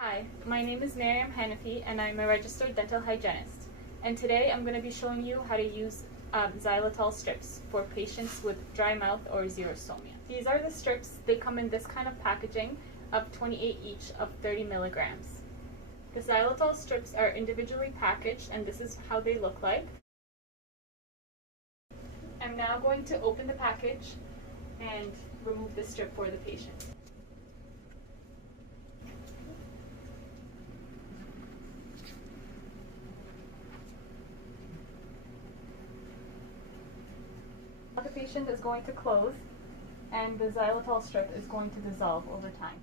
Hi, my name is Miriam Hanafi and I'm a registered dental hygienist. And today I'm going to be showing you how to use xylitol strips for patients with dry mouth or xerostomia. These are the strips. They come in this kind of packaging of 28 each of 30 milligrams. The xylitol strips are individually packaged and this is how they look like. I'm now going to open the package and remove the strip for the patient. The patient is going to close and the xylitol strip is going to dissolve over time.